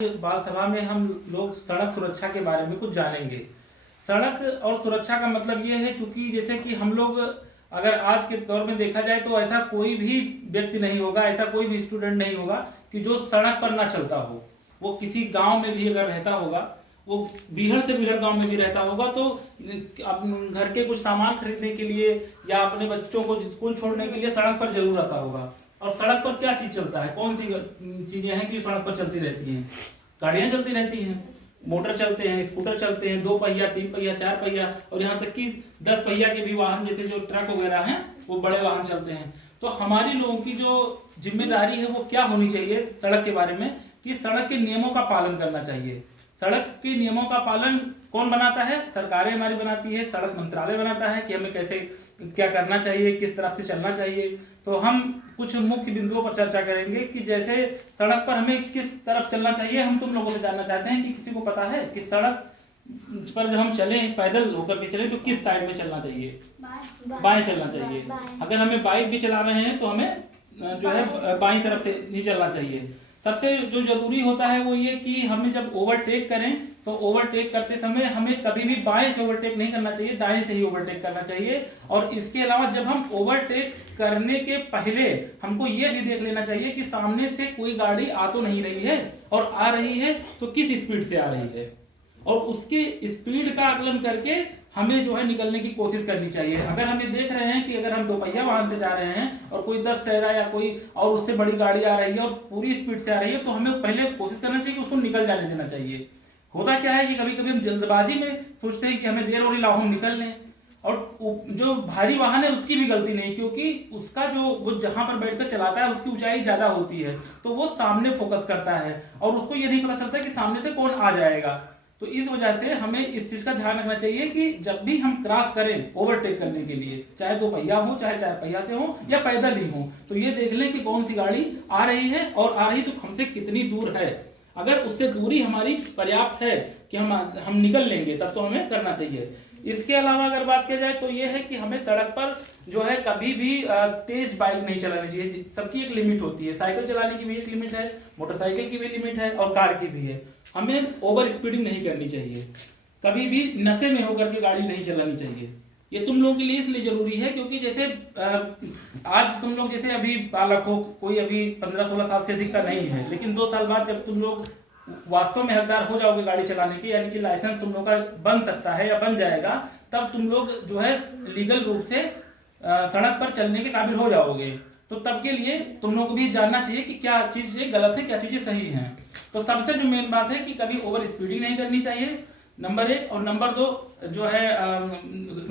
बाल सभा में हम लोग सड़क सुरक्षा के बारे में कुछ जानेंगे। सड़क और सुरक्षा का मतलब ये है, क्योंकि जैसे कि हम लोग अगर आज के दौर में देखा जाए तो ऐसा कोई भी व्यक्ति नहीं होगा, ऐसा कोई भी स्टूडेंट नहीं होगा कि जो सड़क पर ना चलता हो। वो किसी गांव में भी अगर रहता होगा, वो बीहड़ से बीहड़ गांव में भी रहता होगा, तो घर के कुछ सामान खरीदने के लिए या अपने बच्चों को स्कूल छोड़ने के लिए सड़क पर जरूर आता होगा। और सड़क पर क्या चीज चलता है, कौन सी चीजें हैं कि सड़क पर चलती रहती हैं? गाड़ियां चलती रहती हैं, मोटर चलते हैं, स्कूटर चलते हैं, 2 पहिया, 3 पहिया, 4 पहिया और यहाँ तक कि 10 पहिया के भी वाहन, जैसे जो ट्रक वगैरह हैं, वो बड़े वाहन चलते हैं। तो हमारी लोगों की जो जिम्मेदारी है वो क्या होनी चाहिए सड़क के बारे में, कि सड़क के नियमों का पालन करना चाहिए। सड़क के नियमों का पालन कौन बनाता है? सरकारें हमारी बनाती है, सड़क मंत्रालय बनाता है कि हमें कैसे क्या करना चाहिए, किस तरफ से चलना चाहिए। तो हम कुछ मुख्य बिंदुओं पर चर्चा करेंगे कि जैसे सड़क पर हमें किस तरफ चलना चाहिए। हम तुम लोगों से जानना चाहते हैं कि किसी को पता है कि सड़क पर जब हम चलें, पैदल होकर के चलें, तो किस साइड में चलना चाहिए? बाएं चलना चाहिए। अगर हमें बाइक भी चला रहे हैं तो हमें जो है बाईं तरफ से नहीं चलना चाहिए। सबसे जो जरूरी होता है वो ये कि हमें जब ओवरटेक करें तो ओवरटेक करते समय हमें कभी भी बाएं से ओवरटेक नहीं करना चाहिए, दाएं से ही ओवरटेक करना चाहिए। और इसके अलावा जब हम ओवरटेक करने के पहले हमको ये भी देख लेना चाहिए कि सामने से कोई गाड़ी आ तो नहीं रही है, और आ रही है तो किस स्पीड से आ रही है, और उसके स्पीड का आकलन करके हमें जो है निकलने की कोशिश करनी चाहिए। अगर हम ये देख रहे हैं कि अगर हम 2 पहिया वाहन से जा रहे हैं और कोई 10 टहरा या कोई और उससे बड़ी गाड़ी आ रही है और पूरी स्पीड से आ रही है, तो हमें पहले कोशिश करना चाहिए कि उसको निकल जाने देना चाहिए। होता क्या है कि कभी कभी हम जल्दबाजी में सोचते हैं कि हमें देर हो रही, लाओ हम निकल लें, और जो भारी वाहन है उसकी भी गलती नहीं, क्योंकि उसका जो वो जहां पर बैठकर चलाता है उसकी ऊंचाई ज्यादा होती है, तो वो सामने फोकस करता है और उसको ये नहीं पता चलता कि सामने से कौन आ जाएगा। तो इस वजह से हमें इस चीज का ध्यान रखना चाहिए कि जब भी हम क्रॉस करें ओवरटेक करने के लिए, चाहे 2 पहिया हो, चाहे 4 पहिया से हो या पैदल ही हो, तो ये देख लें कि कौन सी गाड़ी आ रही है, और आ रही तो हमसे कितनी दूर है। अगर उससे दूरी हमारी पर्याप्त है कि हम निकल लेंगे, तब तो हमें करना चाहिए। इसके अलावा अगर बात की जाए तो ये है कि हमें सड़क पर जो है कभी भी तेज बाइक नहीं चलानी चाहिए। सबकी एक लिमिट होती है, साइकिल चलाने की भी एक लिमिट है, मोटरसाइकिल की भी लिमिट है और कार की भी है। हमें ओवर स्पीडिंग नहीं करनी चाहिए, कभी भी नशे में होकर के गाड़ी नहीं चलानी चाहिए। ये तुम लोगों के लिए इसलिए जरूरी है क्योंकि जैसे आज तुम लोग जैसे अभी बालक हो, कोई अभी 15-16 साल से अधिक का नहीं है, लेकिन 2 साल बाद जब तुम लोग वास्तव में हकदार हो जाओगे गाड़ी चलाने की, यानी कि लाइसेंस तुम लोग का बन सकता है या बन जाएगा, तब तुम लोग जो है लीगल रूप से सड़क पर चलने के काबिल हो जाओगे। तो तब के लिए तुम लोग को भी जानना चाहिए कि क्या चीजें गलत है, क्या चीजें सही हैं। तो सबसे जो मेन बात है कि कभी ओवर स्पीडिंग नहीं करनी चाहिए, नंबर 1। और नंबर 2 जो है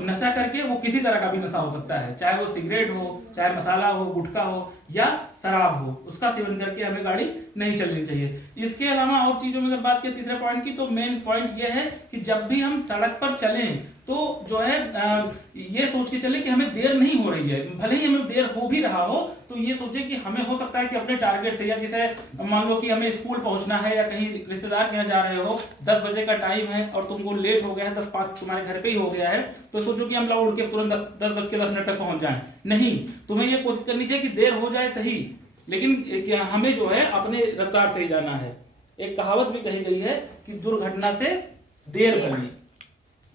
नशा करके, वो किसी तरह का भी नशा हो सकता है, चाहे वो सिगरेट हो, चाहे मसाला हो, गुटखा हो या शराब हो, उसका सेवन करके हमें गाड़ी नहीं चलनी चाहिए। इसके अलावा और चीजों में अगर बात करें तीसरे पॉइंट की, तो मेन पॉइंट ये है कि जब भी हम सड़क पर चलें तो जो है ये सोच के चले कि हमें देर नहीं हो रही है। भले ही हमें देर हो भी रहा हो तो ये सोचे कि हमें हो सकता है कि अपने टारगेट से, या जैसे मान लो कि हमें स्कूल पहुंचना है या कहीं रिश्तेदार के यहाँ जा रहे हो, 10 बजे का टाइम है और तुमको लेट हो गया है, 10:05 तुम्हारे घर पे ही हो गया है, तो सोचो कि हम लोग उड़ के तुरंत 10:10 तक पहुंच जाएं। नहीं, तुम्हें ये कोशिश करनी चाहिए कि देर हो जाए सही, लेकिन हमें जो है अपने रफ्तार से ही जाना है। एक कहावत भी कही गई है कि दुर्घटना से देर भली।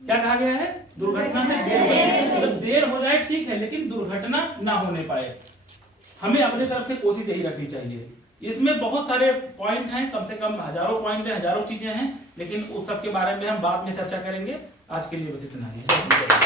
क्या कहा गया है? दुर्घटना से देर भली। मतलब देर हो जाए ठीक है, लेकिन दुर्घटना ना होने पाए। हमें अपने तरफ से कोशिश यही रखनी चाहिए। इसमें बहुत सारे पॉइंट हैं, कम से कम हजारों पॉइंट हैं, हजारों चीजें हैं, लेकिन उस सब के बारे में हम बाद में चर्चा करेंगे। आज के लिए बस इतना ही।